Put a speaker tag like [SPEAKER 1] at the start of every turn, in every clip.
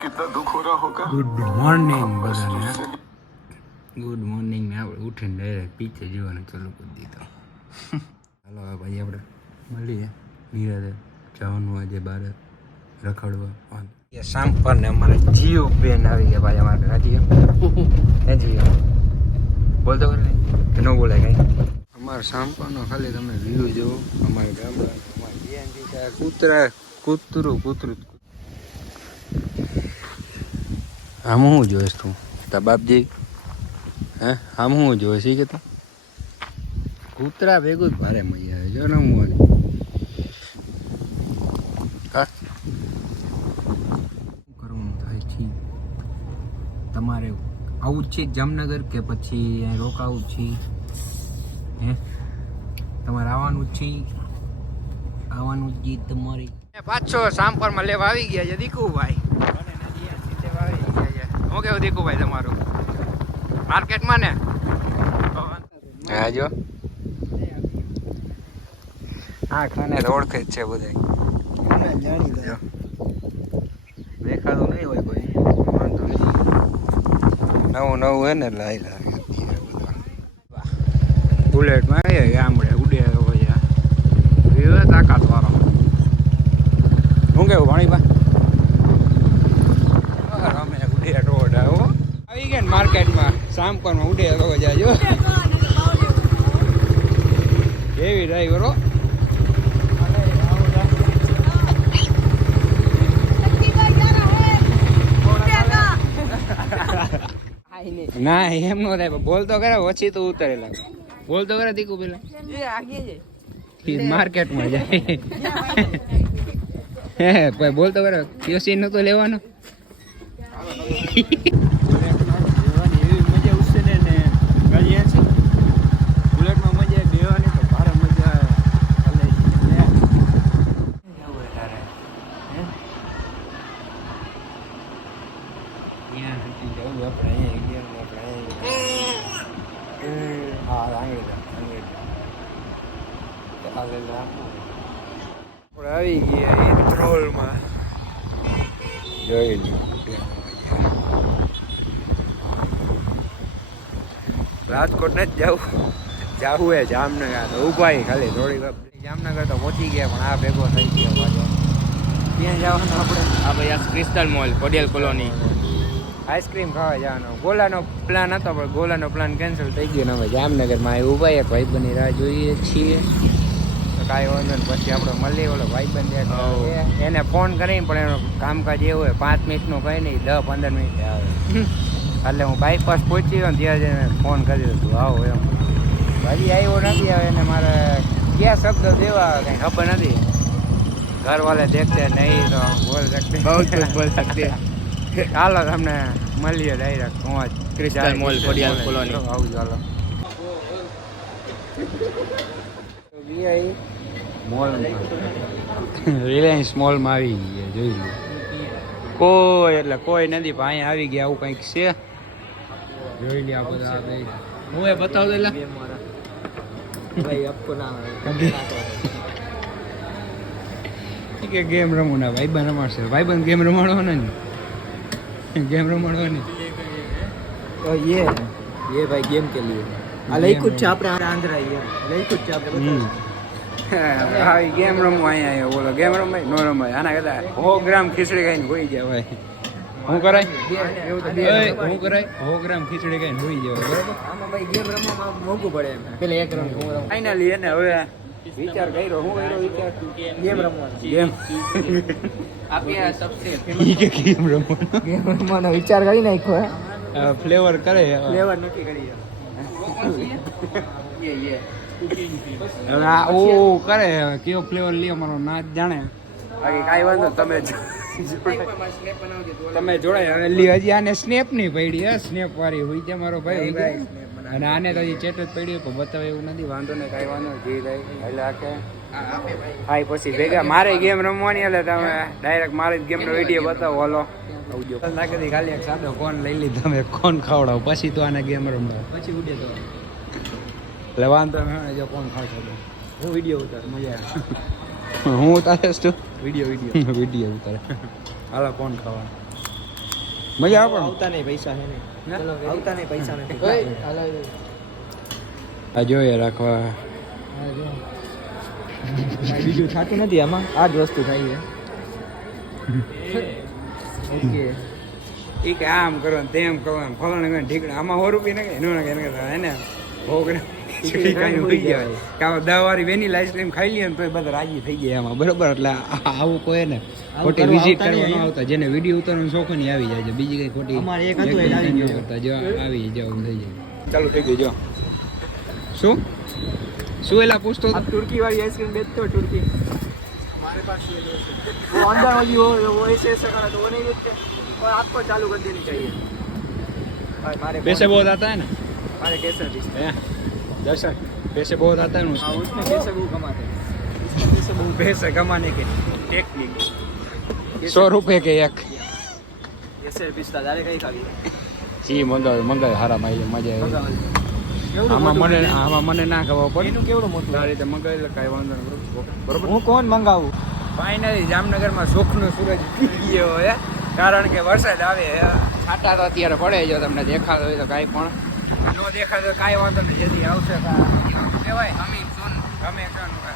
[SPEAKER 1] कितना दुख हो रहा होगा
[SPEAKER 2] ગુડ મોર્નિંગ બધાને ગુડ મોર્નિંગ ને આપણે ઉઠીને ડાયરેક્ટ પીછે જોવાનું ચાલુ કરી દીધો હાલો હવે ભાઈ આપણે મળીએ નિરાતે જવાનું આજે બાર રખડવા શામ પર ને અમારે જીઓ બેન આવી ગયા ભાઈ અમારે રાજીઓ હે જીઓ બોલતો કરે કે ન બોલે કઈ અમારા સાંપાનો ખાલી તમે વ્યૂ જુઓ અમારા ગામડા અમારા બેન છે કૂતરા કૂતરું કૂતરું આમ હું જોઈશ તું. તા બાપજી. હે? આમ હું જોઈશ એ કે તું. કૂતરા ભેગું જ ભારે મજા આવે જો ને હું શું કરવાનું થાય છે? તમારે આવું જ છે જામનગર કે પછી રોકાવું છે? હે? તમારે આવવાનું જ છે? આવવાનું જ ગીત તમારી. પાછો સાંપરમાં લેવા આવી ગયા છે દીકુભાઈ. હું કેવું દીકુભાઈ તમારું. માર્કેટમાં ને? હા જો હા ખાને ઓળખે જ છે બધા જો. દેખાતું નહીં હોય કોઈ. વાંધો નહીં. નવું નવું હે ને એટલે હાઈ લાગે બુલેટમાં એ ગામડે ઉડે હોય વિવે તાકાત વાળો હું કેવું ભણીબા અમે ઉડે રોડ આવો આવી ગયા ને માર્કેટમાં. સામકોરમાં ઉડે રોજ જાજો એવી ડ્રાઈવરો ના, એમ નો થાય. બોલતો કરે ઓછી તો ઉતરે લાગે. બોલતો કરે દીકુ પેલા. માર્કેટમાં જાય. હે બોલ બોલતો કરે કેસી નતો લેવાનો? આપણે આવી ગયા જોઈ લ્યો રાજકોટ ને જ જવું જવું એ જામનગર. ઊભા ખાલી થોડી વાર. જામનગર તો પહોંચી ગયા, પણ આ ભેગો થઈ ગયો ત્યાં જવાનું આપણે?
[SPEAKER 3] આ ભાઈ ક્રિસ્ટલ મોલ કોડિયલ કોલોની
[SPEAKER 2] આઈસ્ક્રીમ ખાવા જવાનો. ગોલાનો પ્લાન હતો પણ ગોલાનો પ્લાન કેન્સલ થઈ ગયો ને અમે જામનગરમાં આવી ઊભા એક ભાઈબંધની રાહ જોઈએ છીએ. તો કાંઈ વાંધો ને પછી આપણે મળીએ ઓલો ભાઈબંધ એને ફોન કરીને પણ એનું કામકાજ એવું હોય પાંચ મિનિટનું કંઈ નહીં દસ પંદર મિનિટ આવે. એટલે હું બાયપાસ પહોંચી ગયો ત્યારે એને ફોન કર્યો હતું આવો એમ. હજી આવ્યો નથી આવે એને મારે ક્યાં શબ્દ દેવા કંઈ ખબર નથી. ઘરવાળા દેખતે નહીં તો બોલ શકતે.
[SPEAKER 3] બોલ શકતી
[SPEAKER 2] ચાલો તમને મળીએ ડાયરેક્ટ હું જ
[SPEAKER 3] ક્રિસ્ટલ મોલ, કોડિયાલ કોલોની.
[SPEAKER 2] આવું ચાલો મોલ રિલાયન્સ મોલમાં આવી ગયા જોઈ લો. કોઈ એટલે કોઈ નથી પણ અહીંયા આવી ગયા આવું કંઈક છે. જોઈ લે આ બધા હું એ બતાવ દે આપકો ના કે ગેમ રમવું ના ભાઈબંધ રમાડશે. ભાઈબંધ ગેમ રમાડવાનો ને? गेम
[SPEAKER 4] રમણવાની તો યે યે ભાઈ ગેમ કે લીએ આ લઈકું છે આપણે આંધ્રા યે લઈકું છે
[SPEAKER 2] આપણે હા ગેમ રમવા અહીંયા આવ્યો. બોલો ગેમ રમાય? નો રમાય? આના કરતા હો ગ્રામ ખીચડી ખાઈને હોઈ જાય ભાઈ. હું કરાય? એવું તો કરાય હો ગ્રામ ખીચડી ખાઈને હોઈ જાય બરાબર?
[SPEAKER 4] આમાં ભાઈ ગેમ રમવા મોંઘું પડે એમ. પેલા એક રમ.
[SPEAKER 2] ફાઇનલી એને હવે વિચાર કર્યો હું કર્યો વિચાર
[SPEAKER 4] ગેમ. રમવાનો.
[SPEAKER 2] ગેમ.
[SPEAKER 3] આપણે સબસે
[SPEAKER 2] ફેમસ કે ગેમ રમવાનો.
[SPEAKER 4] ગેમ રમવાનો વિચાર કરી નાખ્યો
[SPEAKER 2] ફ્લેવર કરે
[SPEAKER 4] ફ્લેવર નક્કી કરી
[SPEAKER 2] હવે આ ઓ કરે કયો ફ્લેવર લે અમારો ના જાણે. બાકી કાંઈ વાંધો તમે જ. તમે જોડાય અને હજી આને સ્નેપ નહીં પડી હે? સ્નેપ વાળી હોય છે મારો ભાઈ અને આને તો હજી ચેટ જ પડી પણ બતાવે એવું નથી વાંધો ને કાંઈ વાંધો જે થાય એટલે આખે હા એ પછી ભેગા. મારે ગેમ રમવાની એટલે તમે ડાયરેક્ટ મારે જ ગેમનો વીડિયો બતાવો હાલો. આવજો લાગે છે ખાલી એક સાદો કોન લઈ લીધો તમે કોન ખવડાવ પછી તો આને ગેમ રમવા.
[SPEAKER 4] પછી ઉડે તો.
[SPEAKER 2] એટલે વાંધો નહીં જો કોણ ખાવ છો
[SPEAKER 4] હું વીડિયો ઉતાર મજા આવે.
[SPEAKER 2] હું ઉતારે છું
[SPEAKER 4] વીડિયો વીડિયો.
[SPEAKER 2] વીડિયો ઉતારે હાલો કોણ ખાવા મજા આવે પણ.
[SPEAKER 4] આવતા નહીં પૈસા હે નહીં ચલો આવતા નહીં પૈસા નથી.
[SPEAKER 2] આ જોઈએ રાખવા
[SPEAKER 4] બીજું થતું નથી આમાં? આ જ વસ્તુ થાય છે. ઓકે.
[SPEAKER 2] એ કે આમ કરો ને તેમ કરો ફલણ કરે આમાં સો રૂપિયા નાખે એનું નાખે એને કરતા. એને ભોગ કાંઈ કાંઈ હોઈ જાય કે આમાં દસ વાળી વેનીલા આઈસ્ક્રીમ ખાઈ લઈએ ને તો બધા રાજી થઈ જાય એમાં બરોબર એટલે આ- આવું કોઈ ને ખોટી
[SPEAKER 4] કરવા
[SPEAKER 2] વિઝિટ
[SPEAKER 4] આવતા
[SPEAKER 2] કરવા ન
[SPEAKER 4] નહીં
[SPEAKER 2] આવતા જેને વિડીયો ઉતારવાનો શોખ નહીં આવી જાય છે બીજી કઈ ખોટી
[SPEAKER 4] અમારે એક હતું એટલે આવી ગયું.
[SPEAKER 2] કરતા જો આવી જવું થઈ જાય ચાલુ થઈ ગયું જો શું શું એલા પૂછતો હતો?
[SPEAKER 4] आप तुर्की वाली आइसक्रीम बेचते हो तुर्की हमारे पास ये वो अंदर वाली हो वो ऐसे ऐसे करा तो वो नहीं बेचते और आपको चालू कर देनी चाहिए भाई हमारे
[SPEAKER 2] पैसे बहुत आता है ना
[SPEAKER 4] हमारे कैसे भी
[SPEAKER 2] हैं? दर्शक पैसे बहुत आता है ना
[SPEAKER 4] हाँ
[SPEAKER 2] उसमें
[SPEAKER 4] उसमें कैसे वो कमाते हैं इसमें कैसे वो
[SPEAKER 2] पैसे कमाने के टेक्निक सौ रुपए के एक
[SPEAKER 4] कैसे पिस्ता दारे कहीं खा
[SPEAKER 2] જી મંગાવે મંગાવે હારા માઇલે મજા આવે આમાં મને આમાં મને ના ખબર પડે
[SPEAKER 4] એનું કેવડું મોટું
[SPEAKER 2] આ રીતે મંગાવી લે કાંઈ વાંધો નહીં બરોબર બરોબર
[SPEAKER 4] હું કોણ મંગાવું
[SPEAKER 2] ફાઇનલી જામનગરમાં સુખનો સૂરજ ઉગી ગયો હે કારણ કે વરસાદ આવે હે. છાંટા તો અત્યારે પડે જો તમને દેખાતો હોય તો કાંઈ પણ ન દેખાતો તો કાંઈ વાંધો નહીં જેથી આવશે કા- કહેવાય અમે સુન ગમે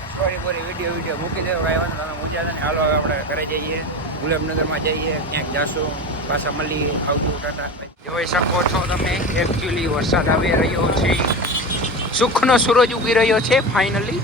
[SPEAKER 2] સ્ટોરી બોરી વીડિયો વીડિયો મૂકી દેવો કાંઈ વાંધો તમે મજા ને હાલો હવે આપણે ઘરે જઈએ ગુલાબનગરમાં જઈએ ક્યાંક જાશું પાછા મળીએ આવતું ટાટા. જોઈ શકો છો તમે એકચ્યુઅલી વરસાદ આવી રહ્યો છે. સુખનો સૂરજ ઉગી રહ્યો છે ફાઇનલી